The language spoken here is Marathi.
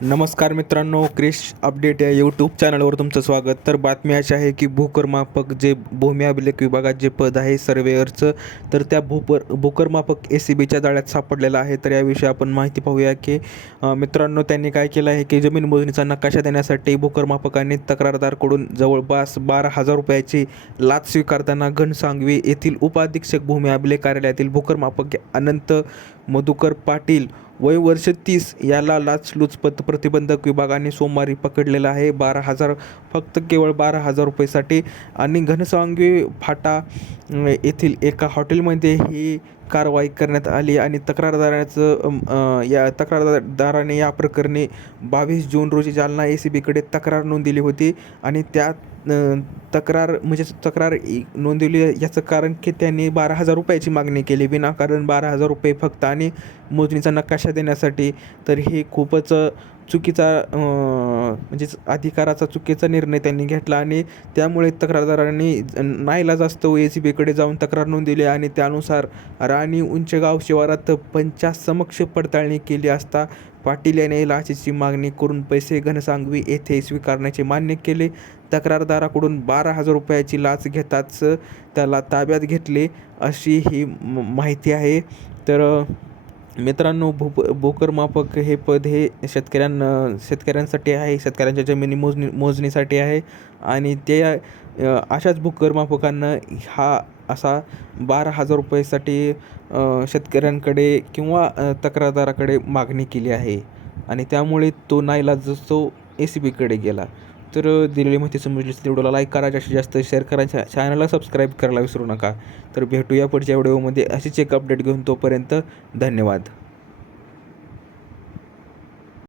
नमस्कार मित्रांनो, क्रिश अपडेट या यूट्यूब चॅनलवर तुमचं स्वागत. तर बातमी अशी आहे की भूकरमापक जे भूमी अभिलेख विभागात जे पद आहे सर्वेअरचं, तर त्या भूकरमापक ACBच्या जाळ्यात सापडलेलं आहे. तर याविषयी आपण माहिती पाहूया की मित्रांनो, त्यांनी काय केलं आहे की जमीन मोजणीचा नकाशा देण्यासाठी भूकरमापकांनी तक्रारदारकडून जवळपास 12,000 रुपयाची लाच स्वीकारताना घनसांगवी येथील उपअधीक्षक भूमी अभिलेख कार्यालयातील भूकरमापक अनंत मधुकर पाटील वय वर्ष 30 याला लाचलुचपत प्रतिबंधक विभागाने सोमवारी पकडलेलं आहे. 12,000 फक्त केवळ 12,000 रुपयेसाठी. आणि घनसावंगी फाटा येथील एका हॉटेलमध्ये ही कारवाई करण्यात आली. आणि तक्रारदाराने या प्रकरणी 22 जून रोजी जालना ACBकडे तक्रार नोंदवली होती. आणि त्या तक्रार नोंदवली याचं कारण की त्यांनी 12,000 रुपयाची मागणी केली विनाकारण 12,000 रुपये फक्त आणि मोजणीचा नकाशा देण्यासाठी. तर हे खूपच चुकीचा म्हणजेच अधिकाराचा चुकीचा निर्णय त्यांनी घेतला. आणि त्यामुळे तक्रारदारांनी नाईलाजास्तव ACBकडे जाऊन तक्रार नोंदवली. आणि त्यानुसार राणी उंचगाव शिवारात पंचासमक्ष पडताळणी केली असता पाटील याने लाचेची मागणी करून पैसे घनसांगवी येथे स्वीकारण्याचे मान्य केले. तक्रारदाराकडून 12,000 रुपयाची लाच घेताच त्याला ताब्यात घेतले अशी ही माहिती आहे. तर मित्रांनो, भूकरमापक हे पद हे शेतकऱ्यांसाठी आहे, शेतकऱ्यांच्या जमिनी मोजणीसाठी आहे. आणि ते अशाच भूकरमापकांना हा असा 12,000 रुपयासाठी शेतकऱ्यांकडे किंवा तक्रारदाराकडे मागणी केली आहे. आणि त्यामुळे तो नाईलाजास्तव ACBकडे गेला. तर दिलेली माहिती समजली असेल व्हिडिओला लाईक करा, जास्तीत जास्त शेअर करा, चॅनलला सबस्क्राईब करायला विसरू नका. तर भेटूया पुढच्या व्हिडिओमध्ये अशीच एक अपडेट घेऊन. तोपर्यंत धन्यवाद.